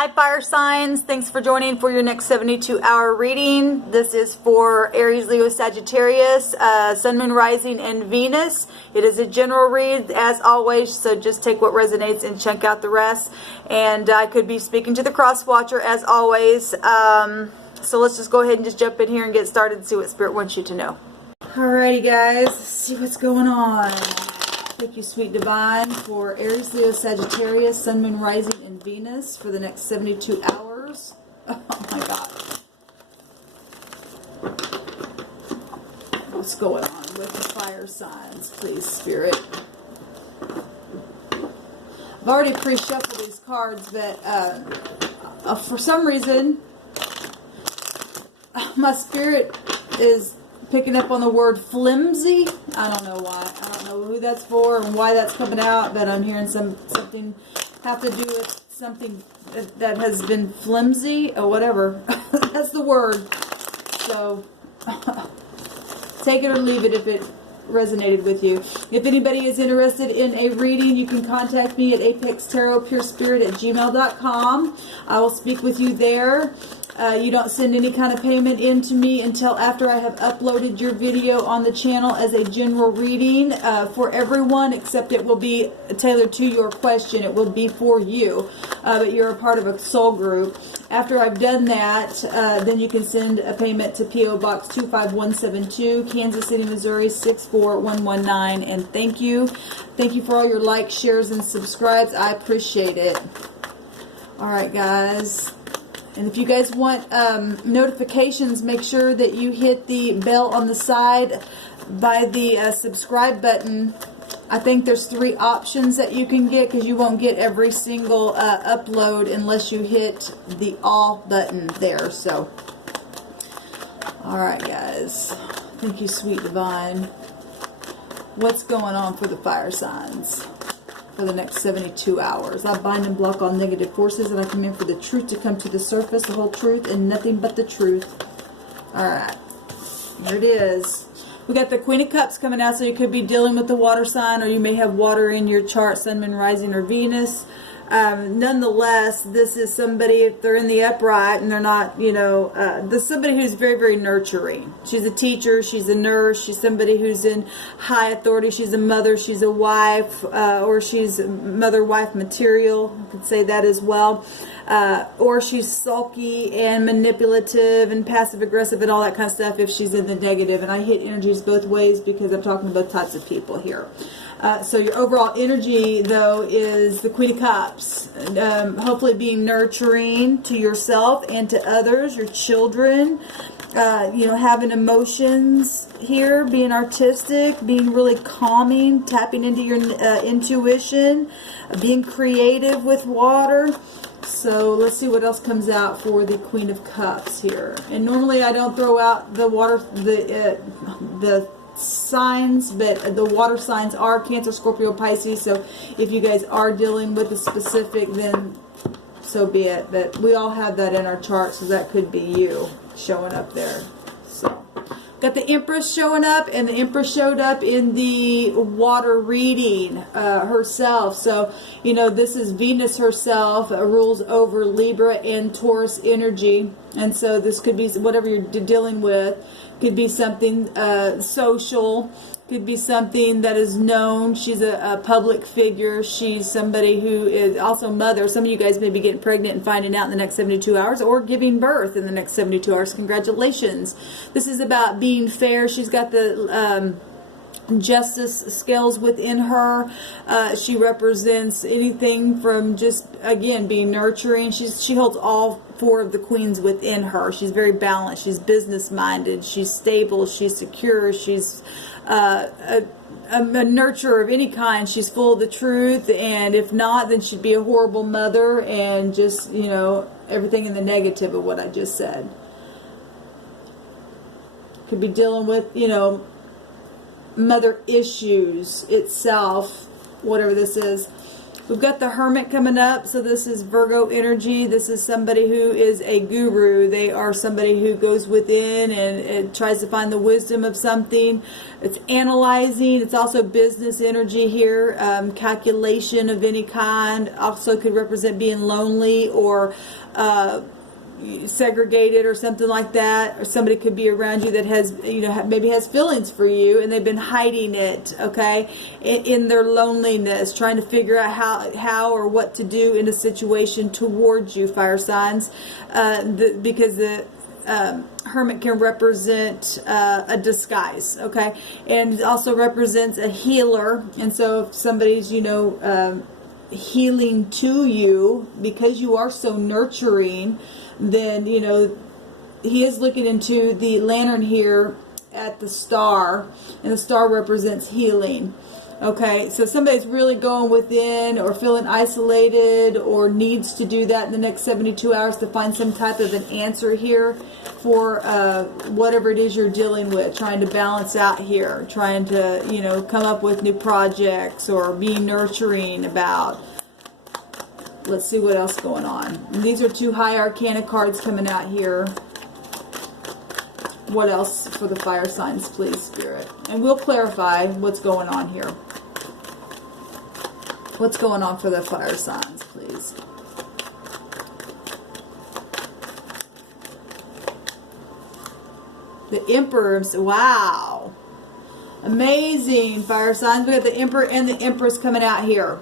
Hi fire signs, thanks for joining for your next 72-hour reading. This is for Aries, Leo, Sagittarius, Sun, Moon, Rising, and Venus. It is a general read as always, so just take what resonates and check out the rest. And I could be speaking to the cross watcher as always. So let's just go ahead and just jump in here and get started and see what Spirit wants you to know. Alrighty guys, let's see what's going on. Thank you, Sweet Divine, for Aries, Leo, Sagittarius, Sun, Moon, Rising, and Venus for the next 72 hours. Oh my God. What's going on with the fire signs, please, Spirit? I've already pre-shuffled these cards, but for some reason, my Spirit is picking up on the word flimsy. I don't know why. I don't know who that's for and why that's coming out, but I'm hearing something have to do with something that has been flimsy or whatever. That's the word. So take it or leave it if it resonated with you. If anybody is interested in a reading, you can contact me at apextarotpurespirit@gmail.com. I will speak with you there. You don't send any kind of payment in to me until after I have uploaded your video on the channel as a general reading for everyone, except it will be tailored to your question. It will be for you, but you're a part of a soul group. After I've done that, then you can send a payment to P.O. Box 25172, Kansas City, Missouri 64119. And thank you. Thank you for all your likes, shares, and subscribes. I appreciate it. All right, guys. And if you guys want notifications, make sure that you hit the bell on the side by the subscribe button. I think there's 3 options that you can get because you won't get every single upload unless you hit the all button there. So, alright guys. Thank you, Sweet Divine. What's going on for the fire signs for the next 72 hours? I bind and block all negative forces, and I command for the truth to come to the surface, the whole truth, and nothing but the truth. Alright, here it is. We got the Queen of Cups coming out, so you could be dealing with the water sign, or you may have water in your chart, Sun, Moon, Rising, or Venus. Nonetheless, this is somebody, if they're in the upright and they're not, you know, this is somebody who's very, very nurturing. She's a teacher, she's a nurse, she's somebody who's in high authority, she's a mother, she's a wife, or she's mother-wife material, I could say that as well. Or she's sulky and manipulative and passive-aggressive and all that kind of stuff if she's in the negative. And I hit energies both ways because I'm talking to both types of people here. So your overall energy, though, is the Queen of Cups. Hopefully being nurturing to yourself and to others, your children. You know, having emotions here, being artistic, being really calming, tapping into your intuition, being creative with water. So let's see what else comes out for the Queen of Cups here. And normally I don't throw out the water, the signs, but the water signs are Cancer, Scorpio, Pisces. So if you guys are dealing with a specific, then so be it. But we all have that in our chart, so that could be you showing up there. So got the Empress showing up, and the Empress showed up in the water reading herself. So, you know, this is Venus herself, rules over Libra and Taurus energy. And so this could be whatever you're dealing with. Could be something social. Could be something that is known. She's a public figure. She's somebody who is also mother. Some of you guys may be getting pregnant and finding out in the next 72 hours, or giving birth in the next 72 hours. Congratulations. This is about being fair. She's got the justice scales within her. She represents anything from just, again, being nurturing. She holds all 4 of the queens within her. She's very balanced. She's business minded. She's stable. She's secure. She's a nurturer of any kind. She's full of the truth, and if not, then she'd be a horrible mother, and just, you know, everything in the negative of what I just said. Could be dealing with, you know, mother issues itself, whatever this is. We've got the Hermit coming up, so this is Virgo energy. This is somebody who is a guru. They are somebody who goes within and tries to find the wisdom of something. It's analyzing. It's also business energy here. Calculation of any kind. Also could represent being lonely or segregated or something like that, or somebody could be around you that has, you know, maybe has feelings for you and they've been hiding it, okay, in their loneliness, trying to figure out how or what to do in a situation towards you, fire signs, because the Hermit can represent a disguise, okay, and it also represents a healer. And so if somebody's, you know, healing to you because you are so nurturing, then, you know, he is looking into the lantern here at the star, and the star represents healing. Okay, so somebody's really going within or feeling isolated or needs to do that in the next 72 hours to find some type of an answer here for whatever it is you're dealing with, trying to balance out here, trying to, you know, come up with new projects or be nurturing about. Let's see what else going on. And these are two high arcana cards coming out here. What else for the fire signs, please, Spirit? And we'll clarify what's going on here. What's going on for the fire signs, please? The Emperor. Wow. Amazing, fire signs. We have the Emperor and the Empress coming out here.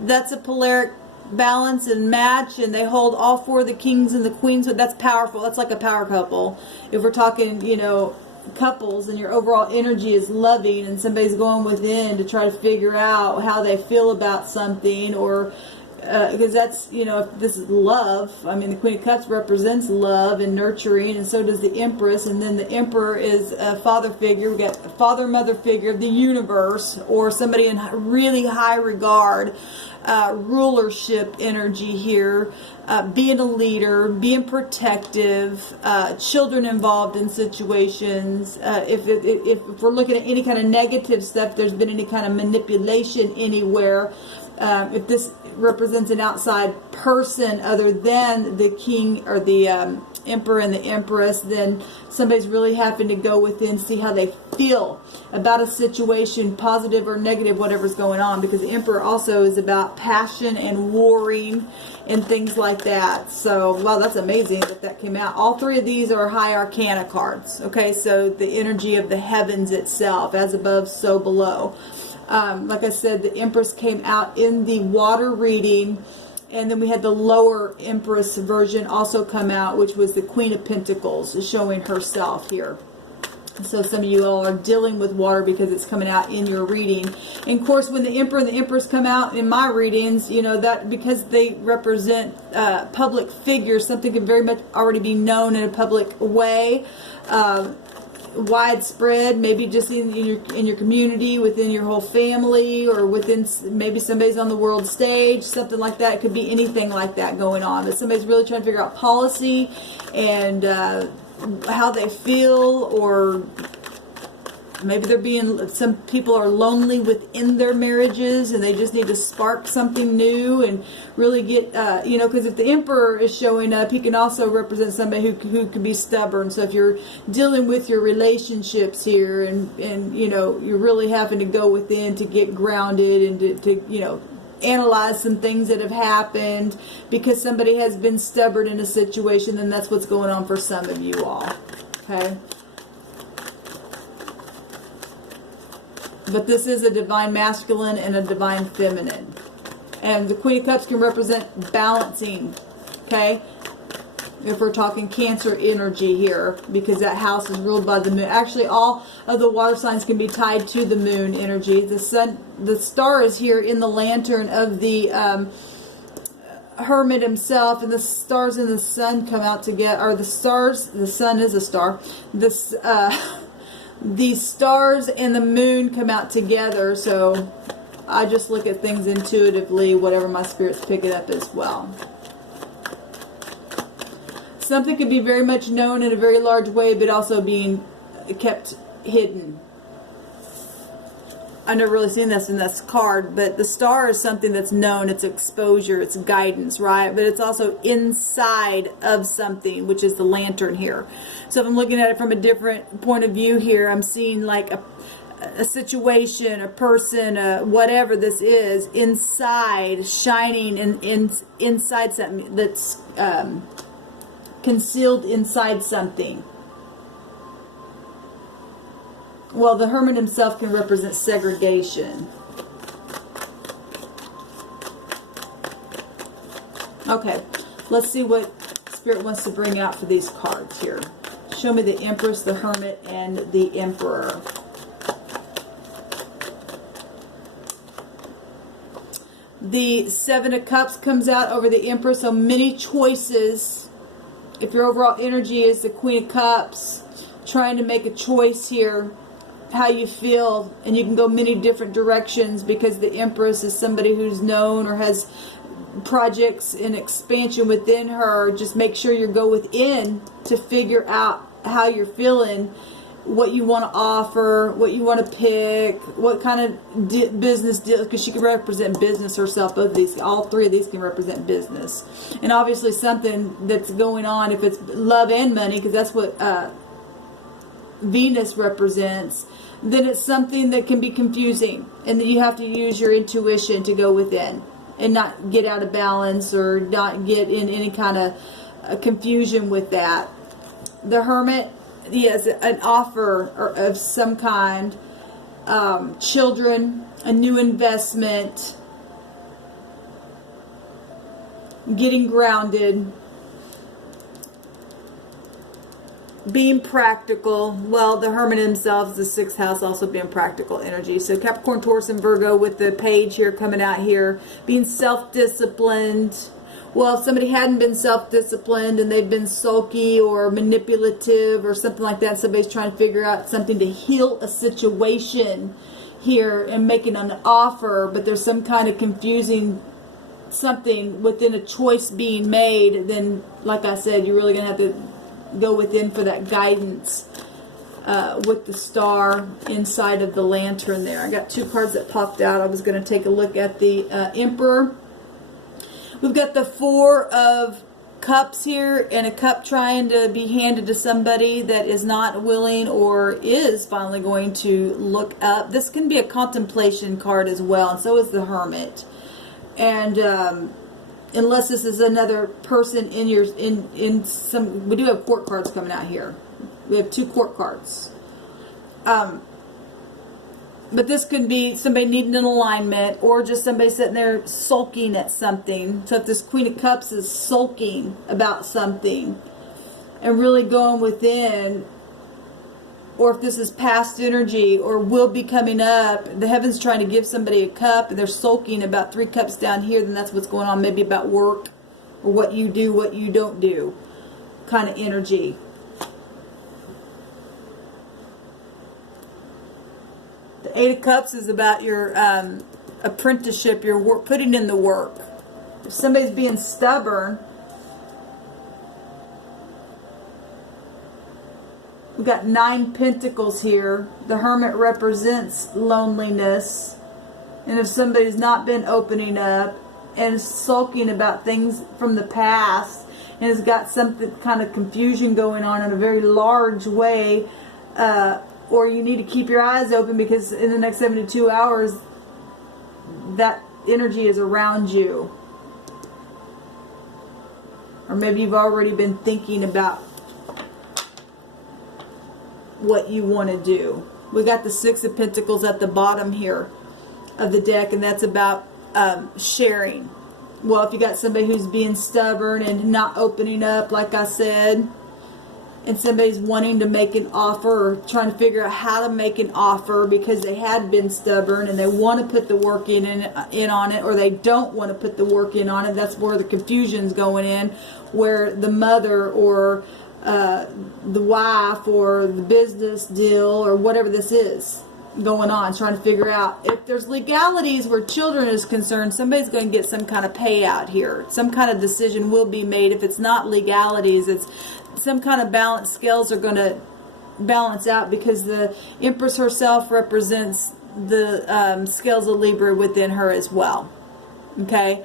That's a polaric balance and match, and they hold all four of the kings and the queens. So that's powerful. That's like a power couple. If we're talking, you know, couples, and your overall energy is loving, and somebody's going within to try to figure out how they feel about something, or because that's, you know, if this is love. I mean, the Queen of Cups represents love and nurturing, and so does the Empress. And then the Emperor is a father figure. We got a father, mother figure of the universe, or somebody in really high regard. Rulership energy here, being a leader, being protective, children involved in situations. If we're looking at any kind of negative stuff, there's been any kind of manipulation anywhere. If this represents an outside person other than the king or the Emperor and the Empress, then somebody's really having to go within, see how they feel about a situation, positive or negative, whatever's going on, because the Emperor also is about passion and warring and things like that. So, wow, that's amazing that came out. All three of these are high arcana cards, okay? So the energy of the heavens itself, as above, so below. Like I said, the Empress came out in the water reading, and then we had the lower Empress version also come out, which was the Queen of Pentacles, showing herself here. So some of you all are dealing with water because it's coming out in your reading. And of course, when the Emperor and the Empress come out in my readings, you know, that because they represent public figures, something can very much already be known in a public way. Widespread, maybe just in your community, within your whole family, or within, maybe somebody's on the world stage, something like that. It could be anything like that going on, but somebody's really trying to figure out policy and how they feel, or maybe they're being, some people are lonely within their marriages and they just need to spark something new and really get, you know, because if the Emperor is showing up, he can also represent somebody who can be stubborn. So if you're dealing with your relationships here and you know, you're really having to go within to get grounded and to you know, analyze some things that have happened because somebody has been stubborn in a situation, then that's what's going on for some of you all, okay? But this is a divine masculine and a divine feminine. And the Queen of Cups can represent balancing, okay? If we're talking Cancer energy here, because that house is ruled by the moon. Actually, all of the water signs can be tied to the moon energy. The sun, the star is here in the lantern of the Hermit himself, and the stars and the sun come out together. Or the stars, the sun is a star. This, the stars and the moon come out together. So I just look at things intuitively, whatever my spirit's picking up as well. Something could be very much known in a very large way, but also being kept hidden. I've never really seen this in this card, but the star is something that's known, it's exposure, it's guidance, right? But it's also inside of something, which is the lantern here. So if I'm looking at it from a different point of view here, I'm seeing like a situation, a person, whatever this is, inside, shining inside something that's concealed inside something. Well, the Hermit himself can represent segregation. Okay, let's see what Spirit wants to bring out for these cards here. Show me the Empress, the Hermit, and the Emperor. The Seven of Cups comes out over the Empress, so many choices. If your overall energy is the Queen of Cups, trying to make a choice here, how you feel, and you can go many different directions, because the Empress is somebody who's known or has projects in expansion within her. Just make sure you go within to figure out how you're feeling, what you want to offer, what you want to pick, what kind of business deal, because she can represent business herself. Both of these, all three of these can represent business, and obviously something that's going on, if it's love and money, because that's what Venus represents, then it's something that can be confusing, and then you have to use your intuition to go within and not get out of balance or not get in any kind of confusion with that. The Hermit, yes, an offer of some kind, children, a new investment, getting grounded, being practical. Well, the Hermit himself is the sixth house, also being practical energy. So Capricorn, Taurus, and Virgo with the page here coming out here. Being self-disciplined. Well, if somebody hadn't been self-disciplined and they've been sulky or manipulative or something like that, somebody's trying to figure out something to heal a situation here and making an offer, but there's some kind of confusing something within a choice being made, then, like I said, you're really going to have to go within for that guidance with the star inside of the lantern there. I got two cards that popped out. I was going to take a look at the Emperor. We've got the Four of Cups here, and a cup trying to be handed to somebody that is not willing or is finally going to look up. This can be a contemplation card as well, and so is the Hermit. And unless this is another person in your in some, we do have court cards coming out here. We have two court cards. But this could be somebody needing an alignment, or just somebody sitting there sulking at something. So if this Queen of Cups is sulking about something and really going within, or if this is past energy or will be coming up, the heavens trying to give somebody a cup and they're sulking about 3 cups down here, then that's what's going on, maybe about work or what you do, what you don't do kind of energy. The 8 of Cups is about your apprenticeship, your work, putting in the work. If somebody's being stubborn, we've got 9 Pentacles here. The Hermit represents loneliness. And if somebody's not been opening up and is sulking about things from the past and has got something kind of confusion going on in a very large way, or you need to keep your eyes open, because in the next 72 hours, that energy is around you. Or maybe you've already been thinking about what you want to do. We got the 6 of Pentacles at the bottom here of the deck, and that's about sharing. Well, if you got somebody who's being stubborn and not opening up, like I said, and somebody's wanting to make an offer or trying to figure out how to make an offer because they had been stubborn and they want to put the work in on it, or they don't want to put the work in on it, that's where the confusion's going in, where the mother or the wife or the business deal or whatever this is going on, trying to figure out if there's legalities where children is concerned. Somebody's going to get some kind of payout here. Some kind of decision will be made. If it's not legalities, it's some kind of balance. Scales are going to balance out, because the Empress herself represents the scales of Libra within her as well. Okay,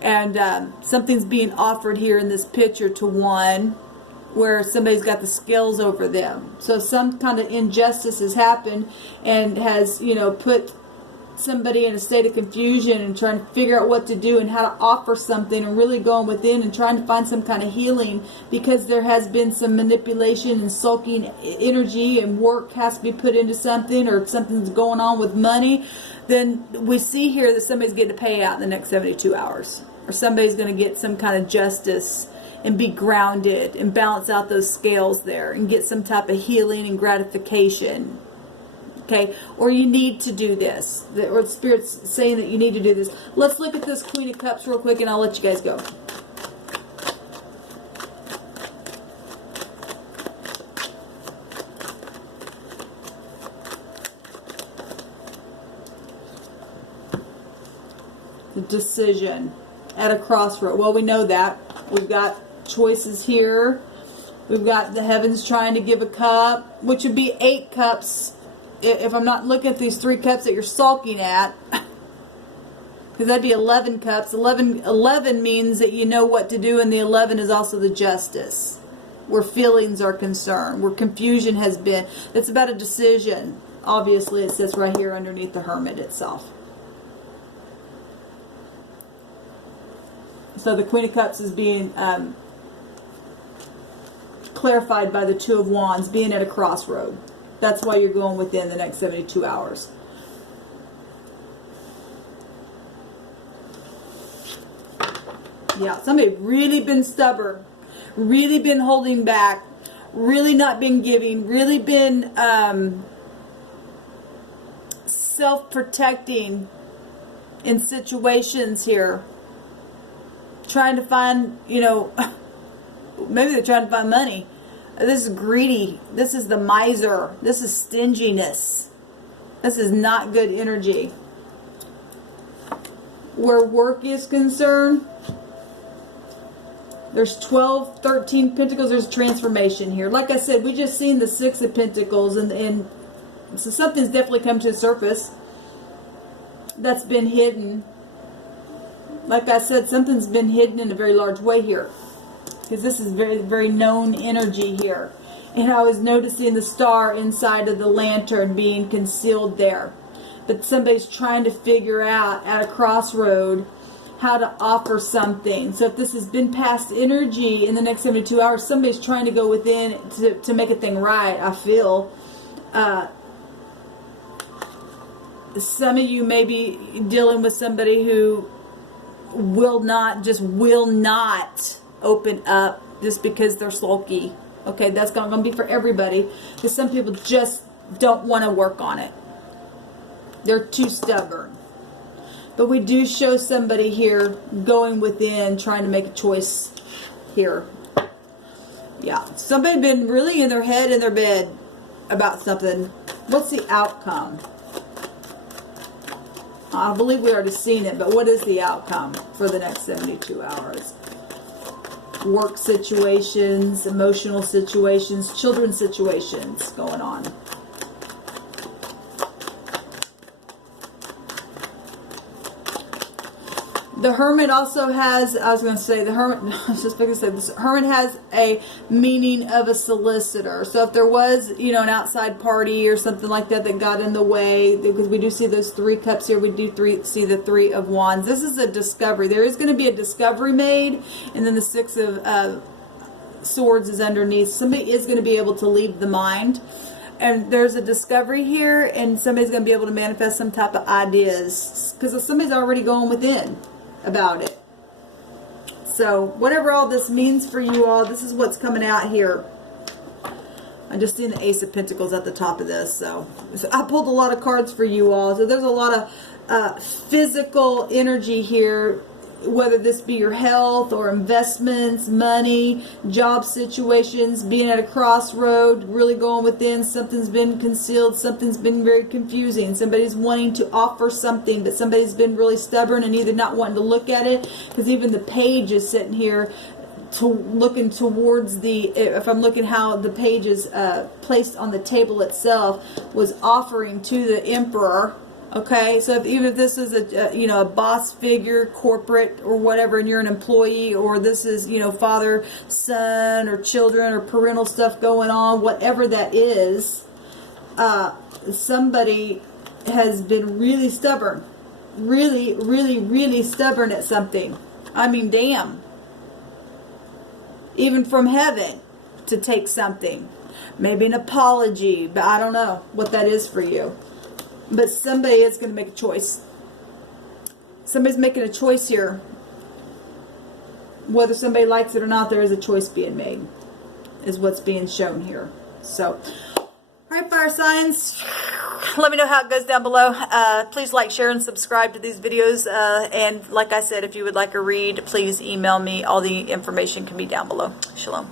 and something's being offered here in this picture to one where somebody's got the scales over them. So some kind of injustice has happened and has, you know, put somebody in a state of confusion and trying to figure out what to do and how to offer something, and really going within and trying to find some kind of healing, because there has been some manipulation and sulking energy, and work has to be put into something, or something's going on with money. Then we see here that somebody's getting a payout in the next 72 hours, or somebody's going to get some kind of justice and be grounded and balance out those scales there and get some type of healing and gratification. Okay, or you need to do this, or the Spirit's saying that you need to do this. Let's look at this Queen of Cups real quick, and I'll let you guys go. The decision at a crossroad. Well, we know that. We've got choices here. We've got the heavens trying to give a cup, which would be 8 cups. If I'm not looking at these 3 cups that you're sulking at, because that'd be 11 cups. 11 means that you know what to do, and the 11 is also the justice, where feelings are concerned, where confusion has been. It's about a decision. Obviously, it says right here underneath the Hermit itself. So the Queen of Cups is being clarified by the Two of Wands, being at a crossroad. That's why you're going within the next 72 hours. Yeah, somebody really been stubborn, really been holding back, really not been giving, really been self-protecting in situations here. Trying to find, you know, maybe they're trying to find money. This is greedy. This is the miser. This is stinginess. This is not good energy. Where work is concerned, there's 12, 13 Pentacles. There's transformation here. Like I said, we just seen the 6 of Pentacles, and so something's definitely come to the surface that's been hidden. Like I said, something's been hidden in a very large way here, because this is very, very known energy here. And I was noticing the star inside of the lantern being concealed there. But somebody's trying to figure out at a crossroad how to offer something. So if this has been past energy in the next 72 hours, somebody's trying to go within to make a thing right, I feel. Some of you may be dealing with somebody who will not open up just because they're sulky. Okay, that's not going to be for everybody, because some people just don't want to work on it. They're too stubborn. But we do show somebody here going within, trying to make a choice here. Yeah, somebody been really in their head, in their bed about something. What's the outcome? I believe we already seen it, but what is the outcome for the next 72 hours? Work situations, emotional situations, children's situations going on. The Hermit also has, I was going to say, the Hermit, I was just going to say, this Hermit has a meaning of a solicitor. So if there was, you know, an outside party or something like that that got in the way, because we do see those 3 cups here, we do see the 3 of Wands. This is a discovery. There is going to be a discovery made, and then the 6 of Swords is underneath. Somebody is going to be able to leave the mind. And there's a discovery here, and somebody's going to be able to manifest some type of ideas, because somebody's already going within about it. So whatever all this means for you all, this is what's coming out here. I just seen the Ace of Pentacles at the top of this, so I pulled a lot of cards for you all. So there's a lot of physical energy here, whether this be your health or investments, money, job situations, being at a crossroad, really going within. Something's been concealed, something's been very confusing. Somebody's wanting to offer something, but somebody's been really stubborn and either not wanting to look at it, because even the page is sitting here looking towards the, if I'm looking how the page is placed on the table itself, was offering to the Emperor. Okay, so even if this is a boss figure, corporate or whatever, and you're an employee, or this is father, son, or children, or parental stuff going on, whatever that is, somebody has been really stubborn, really, really, really stubborn at something. I mean, damn. Even from heaven to take something, maybe an apology, but I don't know what that is for you. But somebody is going to make a choice. Somebody's making a choice here. Whether somebody likes it or not, there is a choice being made, is what's being shown here. So, all right, fire signs, let me know how it goes down below. Please like, share, and subscribe to these videos. And like I said, if you would like a read, please email me. All the information can be down below. Shalom.